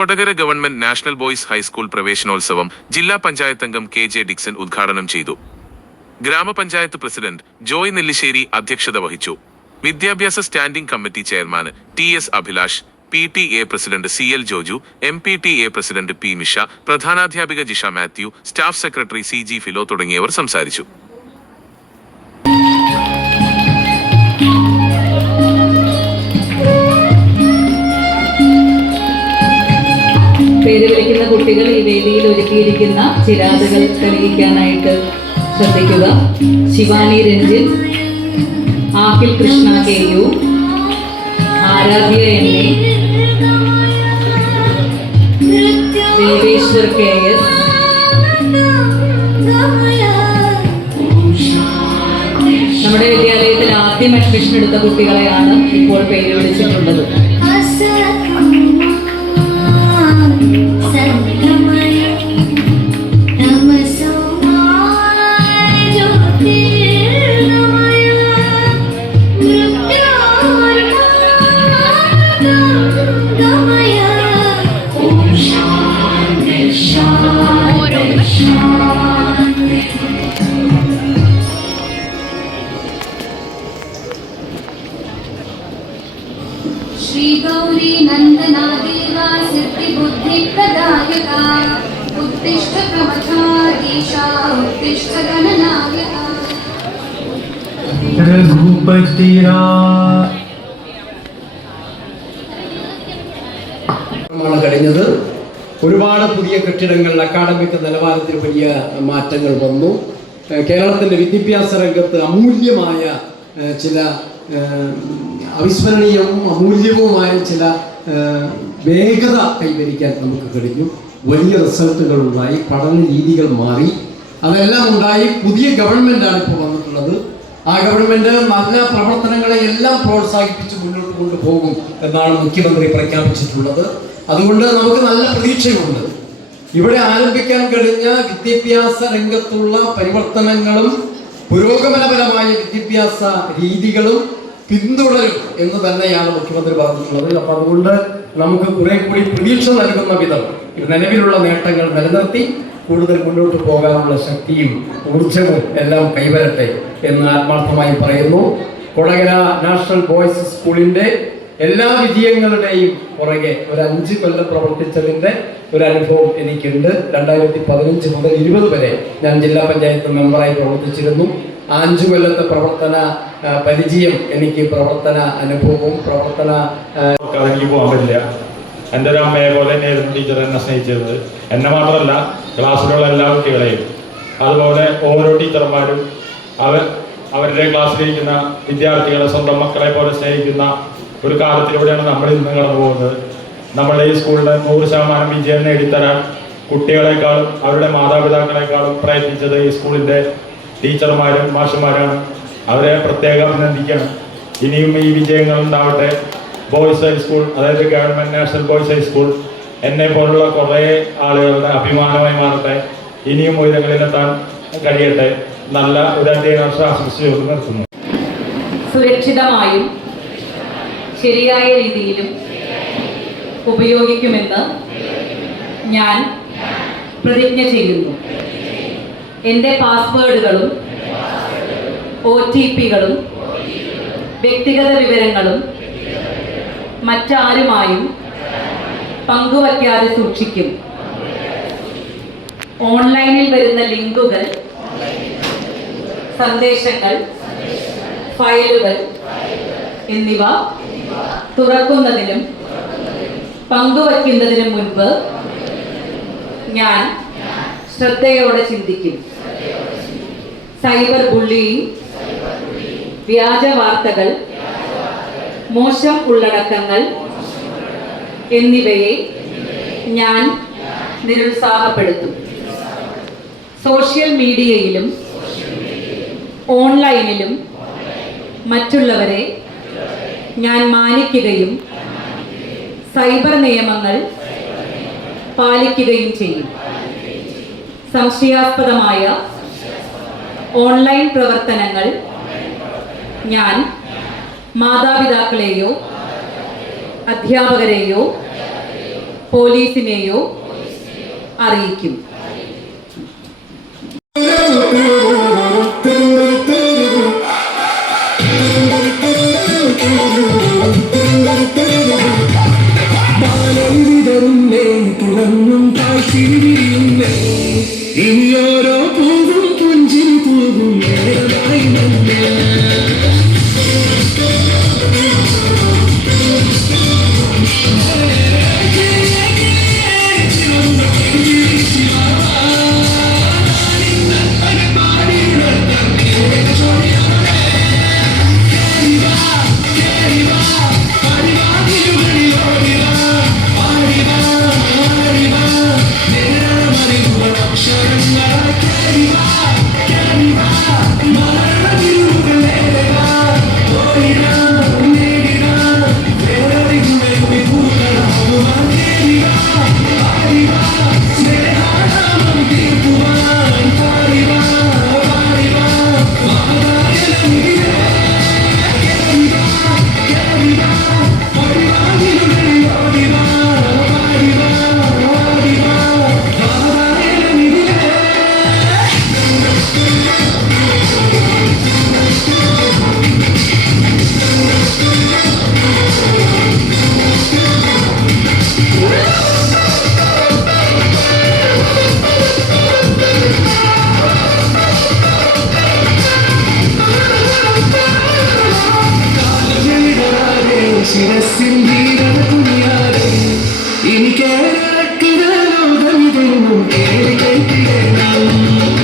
Kodakara government national boys high school പ്രവേശനോത്സവം ജില്ലാ പഞ്ചായത്ത് അംഗം കെ.ജെ. ഡിക്സൺ ഉദ്ഘാടനം ചെയ്തു. ഗ്രാമപഞ്ചായത്ത് പ്രസിഡന്റ് ജോയ് നെല്ലിശ്ശേരി അധ്യക്ഷത വഹിച്ചു. വിദ്യാഭ്യാസ standing committee chairman T S. Abhilash, P T A. President C L. Joju, M P T A. President P. Misha, പ്രധാനാധ്യാപിക Jisha Mathew, staff secretary C G. Philo തുടങ്ങിയവർ സംസാരിച്ചു. പേര് വിളിക്കുന്ന കുട്ടികൾ ഈ വേദിയിൽ ഒരുക്കിയിരിക്കുന്ന ചിരാതുകൾ തെളിയിക്കാനായിട്ട് ശ്രദ്ധിക്കുക. ശിവാനി രഞ്ജിൻ, ആഖിൽ കൃഷ്ണ കെ.യു, ആരാധ്യ എന്നെ, ദേവേശ്വർ കെ.എസ്, നമ്മുടെ വിദ്യാലയത്തിൽ ആദ്യം അഡ്മിഷൻ എടുത്ത കുട്ടികളെയാണ് ഇപ്പോൾ പേര് വിളിച്ചിട്ടുള്ളത്. श्री गौरी नंदना देवा सिद्धि बुद्धि प्रदायका उत्तिष्ठ प्रमथाधीशा उत्तिष्ठ गणनायका रघुपति കഴിഞ്ഞത്. ഒരുപാട് പുതിയ കെട്ടിടങ്ങൾ, അക്കാഡമിക് നിലവാരത്തിൽ വലിയ മാറ്റങ്ങൾ വന്നു. കേരളത്തിൻ്റെ വിദ്യാഭ്യാസ രംഗത്ത് അമൂല്യമായ ചില അവിസ്മരണീയവും അമൂല്യവുമായ ചില വേഗത കൈവരിക്കാൻ നമുക്ക് കഴിഞ്ഞു. വലിയ റിസൾട്ടുകൾ ഉണ്ടായി, പഠന രീതികൾ മാറി, അതെല്ലാം ഉണ്ടായി. പുതിയ ഗവൺമെൻറ്റാണ് ഇപ്പോൾ വന്നിട്ടുള്ളത്. ആ ഗവൺമെൻറ് നല്ല പ്രവർത്തനങ്ങളെ എല്ലാം പ്രോത്സാഹിപ്പിച്ച് മുന്നോട്ട് കൊണ്ടുപോകും എന്നാണ് മുഖ്യമന്ത്രി പ്രഖ്യാപിച്ചിട്ടുള്ളത്. അതുകൊണ്ട് നമുക്ക് നല്ല പ്രതീക്ഷയുണ്ട്. ഇവിടെ ആരംഭിക്കാൻ കഴിഞ്ഞ വിദ്യാഭ്യാസ രംഗത്തുള്ള പരിവർത്തനങ്ങളും പുരോഗമനപരമായ വിദ്യാഭ്യാസ രീതികളും പിന്തുടരും എന്ന് തന്നെയാണ് മുഖ്യമന്ത്രി പറഞ്ഞിട്ടുള്ളത്. അപ്പം അതുകൊണ്ട് നമുക്ക് കുറെ കൂടി പ്രതീക്ഷ നൽകുന്ന വിധം നിലവിലുള്ള നേട്ടങ്ങൾ നിലനിർത്തി കൂടുതൽ മുന്നോട്ട് പോകാനുള്ള ശക്തിയും ഊർജവും എല്ലാം കൈവരട്ടെ എന്ന് ആത്മാർത്ഥമായി പറയുന്നു. കൊടകര നാഷണൽ ബോയ്സ് സ്കൂളിൻ്റെ എല്ലാ വിജയങ്ങളുടെയും പുറകെ ഒരു 5 കൊല്ലം പ്രവർത്തിച്ചതിൻ്റെ ഒരു അനുഭവം എനിക്കുണ്ട്. 2015 മുതൽ 20 വരെ ഞാൻ ജില്ലാ പഞ്ചായത്ത് മെമ്പറായി പ്രവർത്തിച്ചിരുന്നു. 5 കൊല്ലത്തെ പ്രവർത്തന പരിചയം എനിക്ക്, പ്രവർത്തന അനുഭവവും കറങ്ങി പോകാൻ പറ്റില്ല. എൻ്റെ ഒരു അമ്മയെ പോലെ തന്നെയായിരുന്നു ടീച്ചർ എന്നെ സ്നേഹിച്ചത്. എന്നെ മാത്രമല്ല, ക്ലാസ്സിലുള്ള എല്ലാ കുട്ടികളെയും. അതുപോലെ ഓരോ ടീച്ചർമാരും അവരുടെ ക്ലാസ്സിലിരിക്കുന്ന വിദ്യാർത്ഥികളെ സ്വന്തം മക്കളെ പോലെ സ്നേഹിക്കുന്ന ഒരു കാലത്തിലൂടെയാണ് നമ്മൾ ഇന്ന് കടന്നു പോകുന്നത്. നമ്മുടെ ഈ സ്കൂളിൽ 100% വിജയം നേടിത്തരാൻ കുട്ടികളെക്കാളും അവരുടെ മാതാപിതാക്കളെക്കാളും പ്രയത്നിച്ചത് ഈ സ്കൂളിൻ്റെ ടീച്ചർമാരും മാഷുമാരാണ്. അവരെ പ്രത്യേകം അഭിനന്ദിക്കണം. ഇനിയും ഈ വിജയങ്ങൾ ഉണ്ടാവട്ടെ. ബോയ്സ് ഹൈസ്കൂൾ, അതായത് ഗവൺമെൻറ് നാഷണൽ ബോയ്സ് ഹൈസ്കൂൾ എന്നെ പോലുള്ള കുറേ ആളുകളുടെ അഭിമാനമായി മാറട്ടെ. ഇനിയും ഉയരങ്ങളിലെത്താൻ കഴിയട്ടെ. നല്ല ഒരു അധ്യയന വർഷം ആശംസിച്ചു നിർത്തുന്നു. സുരക്ഷിതമായും ശരിയായ രീതിയിലും ഉപയോഗിക്കുമെന്ന് ഞാൻ പ്രതിജ്ഞ ചെയ്യുന്നു. എൻ്റെ പാസ്വേഡുകളും OTPകളും വ്യക്തിഗത വിവരങ്ങളും മറ്റാരുമായും പങ്കുവയ്ക്കാതെ സൂക്ഷിക്കും. ഓൺലൈനിൽ വരുന്ന ലിങ്കുകൾ, സന്ദേശങ്ങൾ, ഫയലുകൾ എന്നിവ തുറക്കുന്നതിനും പങ്കുവയ്ക്കുന്നതിനും മുൻപ് ഞാൻ ശ്രദ്ധയോടെ ചിന്തിക്കും. സൈബർ ബുള്ളിയിങ്, വ്യാജ വാർത്തകൾ, മോശം ഉള്ളടക്കങ്ങൾ എന്നിവയെ ഞാൻ നിരുത്സാഹപ്പെടുത്തും. സോഷ്യൽ മീഡിയയിലും ഓൺലൈനിലും മറ്റുള്ളവരെ ഞാൻ മാനിക്കുകയും സൈബർ നിയമങ്ങൾ പാലിക്കുകയും ചെയ്യും. സംശയാസ്പദമായ ഓൺലൈൻ പ്രവർത്തനങ്ങൾ ഞാൻ മാതാപിതാക്കളെയോ അധ്യാപകരെയോ പോലീസിനെയോ അറിയിക്കും. ഇനിയോരോ പൂവും പുഞ്ചിരി പൂവും ശിരസിൻ വീരന തുണിയാതെ ഇനി കേരളത്തിലെ ലോകമിതൊന്നും കേറി കേട്ടിടണം.